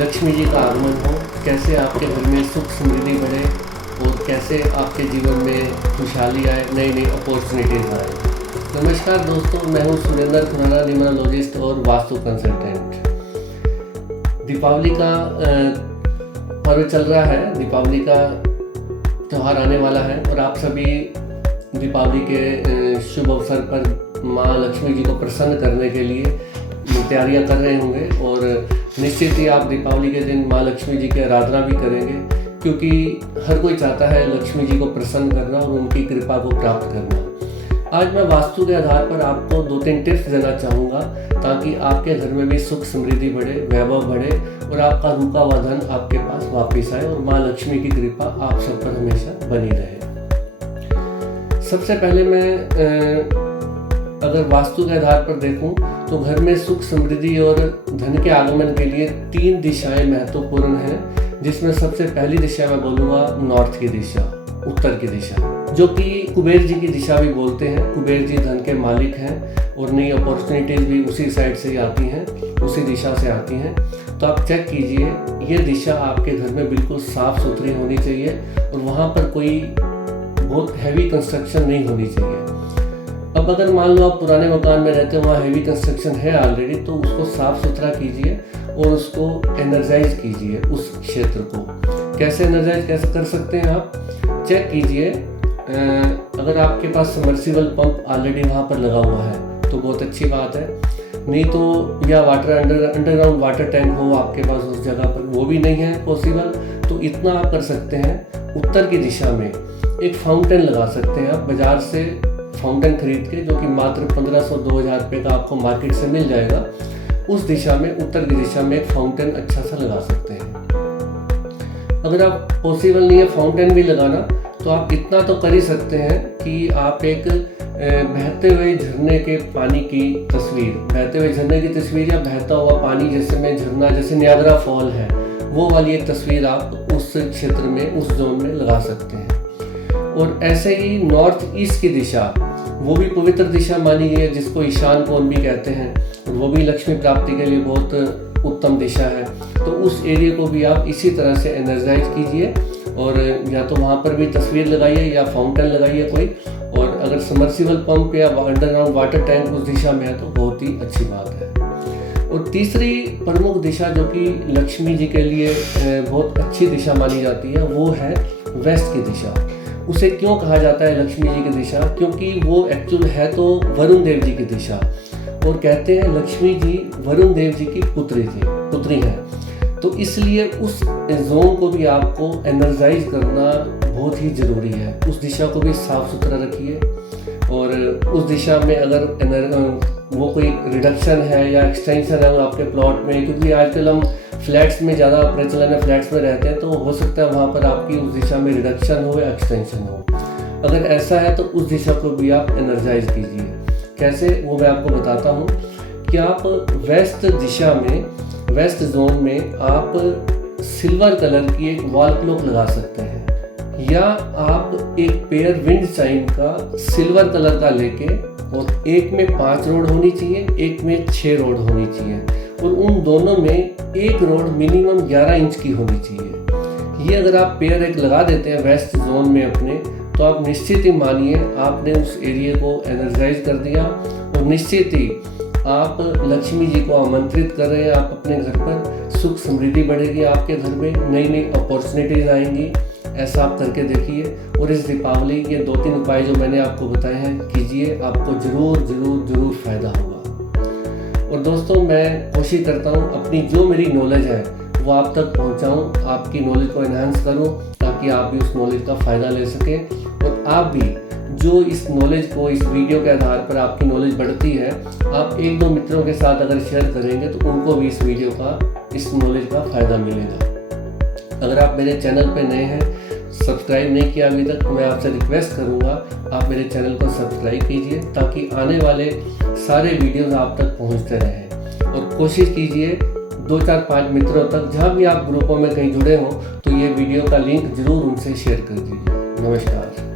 लक्ष्मी जी का आगमन हो, कैसे आपके घर में सुख समृद्धि बढ़े और कैसे आपके जीवन में खुशहाली आए, नई नई अपॉर्चुनिटीज़ आए। नमस्कार दोस्तों, मैं हूं सुरेंद्र खुराना, न्यूमरोलॉजिस्ट और वास्तु कंसल्टेंट। दीपावली का पर्व चल रहा है, दीपावली का त्यौहार आने वाला है और आप सभी दीपावली के शुभ अवसर पर माँ लक्ष्मी जी को प्रसन्न करने के लिए तैयारियां कर रहे होंगे और निश्चित ही आप दीपावली के दिन माँ लक्ष्मी जी की आराधना भी करेंगे, क्योंकि हर कोई चाहता है लक्ष्मी जी को प्रसन्न करना और उनकी कृपा को प्राप्त करना। आज मैं वास्तु के आधार पर आपको 2-3 टिप्स देना चाहूँगा ताकि आपके घर में भी सुख समृद्धि बढ़े, वैभव बढ़े और आपका रुका हुआ धन आपके पास वापस आए और माँ लक्ष्मी की कृपा आप सब पर हमेशा बनी रहे। सबसे पहले मैं अगर वास्तु के आधार पर देखूं तो घर में सुख समृद्धि और धन के आगमन के लिए 3 दिशाएं महत्वपूर्ण हैं, जिसमें सबसे पहली दिशा मैं बोलूँगा नॉर्थ की दिशा, उत्तर की दिशा, जो कि कुबेर जी की दिशा भी बोलते हैं। कुबेर जी धन के मालिक हैं और नई अपॉर्चुनिटीज़ भी उसी साइड से ही आती हैं, उसी दिशा से आती हैं। तो आप चेक कीजिए, ये दिशा आपके घर में बिल्कुल साफ़ सुथरी होनी चाहिए और वहाँ पर कोई बहुत हैवी कंस्ट्रक्शन नहीं होनी चाहिए। अब अगर मान लो आप पुराने मकान में रहते हो, वहाँ हैवी कंस्ट्रक्शन है ऑलरेडी, तो उसको साफ़ सुथरा कीजिए और उसको एनर्जाइज कीजिए उस क्षेत्र को। कैसे एनर्जाइज कैसे कर सकते हैं आप चेक कीजिए। अगर आपके पास सबमर्सिबल पंप ऑलरेडी वहाँ पर लगा हुआ है तो बहुत अच्छी बात है, नहीं तो या अंडरग्राउंड वाटर टैंक हो आपके पास उस जगह पर, वो भी नहीं है पॉसिबल, तो इतना आप कर सकते हैं। उत्तर की दिशा में एक फाउंटेन लगा सकते हैं आप बाज़ार से फाउंटेन खरीद के, जो कि मात्र 1500-2000 रुपये का आपको मार्केट से मिल जाएगा। उस दिशा में, उत्तर की दिशा में एक फाउंटेन अच्छा सा लगा सकते हैं। अगर आप पॉसिबल नहीं है फाउंटेन भी लगाना, तो आप इतना तो कर ही सकते हैं कि आप एक बहते हुए झरने के पानी की तस्वीर, बहते हुए झरने की तस्वीर या बहता हुआ पानी जैसे में झरना, जैसे नियाग्रा फॉल है, वो वाली एक तस्वीर आप उस क्षेत्र में, उस जोन में लगा सकते हैं। और ऐसे ही नॉर्थ ईस्ट की दिशा, वो भी पवित्र दिशा मानी गई है, जिसको ईशान कोण भी कहते हैं, और वो भी लक्ष्मी प्राप्ति के लिए बहुत उत्तम दिशा है। तो उस एरिया को भी आप इसी तरह से एनर्जाइज कीजिए और या तो वहाँ पर भी तस्वीर लगाइए या फाउंटेन लगाइए कोई, और अगर सबमर्सिबल पंप या अंडरग्राउंड वाटर टैंक उस दिशा में है तो बहुत ही अच्छी बात है। और तीसरी प्रमुख दिशा जो कि लक्ष्मी जी के लिए बहुत अच्छी दिशा मानी जाती है, वो है वेस्ट की दिशा। उसे क्यों कहा जाता है लक्ष्मी जी की दिशा? क्योंकि वो एक्चुअल है तो वरुण देव जी की दिशा, और कहते हैं लक्ष्मी जी वरुण देव जी की पुत्री है। तो इसलिए उस जोन को भी आपको एनर्जाइज करना बहुत ही ज़रूरी है। उस दिशा को भी साफ सुथरा रखिए और उस दिशा में अगर वो कोई रिडक्शन है या एक्सटेंशन है आपके प्लॉट में, क्योंकि आजकल हम फ्लैट्स में ज़्यादा प्रचलन है, फ्लैट्स में रहते हैं, तो हो सकता है वहाँ पर आपकी उस दिशा में रिडक्शन हो या एक्सटेंशन हो। अगर ऐसा है तो उस दिशा को भी आप एनर्जाइज कीजिए। कैसे, वो मैं आपको बताता हूँ कि आप वेस्ट दिशा में, वेस्ट जोन में आप सिल्वर कलर की एक वॉल क्लॉक लगा सकते हैं, या आप एक पेयर विंड चाइम का सिल्वर कलर का लेके, और एक में 5 रोड होनी चाहिए, एक में 6 रोड होनी चाहिए, और उन दोनों में एक रोड मिनिमम 11 इंच की होनी चाहिए। ये अगर आप पेयर एक लगा देते हैं वेस्ट जोन में अपने, तो आप निश्चित ही मानिए आपने उस एरिया को एनर्जाइज कर दिया और निश्चित ही आप लक्ष्मी जी को आमंत्रित कर रहे हैं। आप अपने घर पर सुख समृद्धि बढ़ेगी, आपके घर में नई नई अपॉर्चुनिटीज़ आएंगी। ऐसा आप करके देखिए और इस दीपावली ये 2-3 उपाय जो मैंने आपको बताए हैं कीजिए, आपको ज़रूर फ़ायदा होगा। और दोस्तों, मैं कोशिश करता हूँ अपनी जो मेरी नॉलेज है वो आप तक पहुँचाऊँ, आपकी नॉलेज को एनहांस करूँ ताकि आप भी उस नॉलेज का फ़ायदा ले सकें। और आप भी जो इस नॉलेज को, इस वीडियो के आधार पर आपकी नॉलेज बढ़ती है, आप 1-2 मित्रों के साथ अगर शेयर करेंगे तो उनको भी इस वीडियो का, इस नॉलेज का फ़ायदा मिलेगा। अगर आप मेरे चैनल पर नए हैं, सब्सक्राइब नहीं किया अभी तक, तो मैं आपसे रिक्वेस्ट करूंगा आप मेरे चैनल को सब्सक्राइब कीजिए ताकि आने वाले सारे वीडियोस आप तक पहुंचते रहें। और कोशिश कीजिए 2-4-5 मित्रों तक, जहां भी आप ग्रुपों में कहीं जुड़े हों, तो ये वीडियो का लिंक ज़रूर उनसे शेयर कर दीजिए। नमस्कार।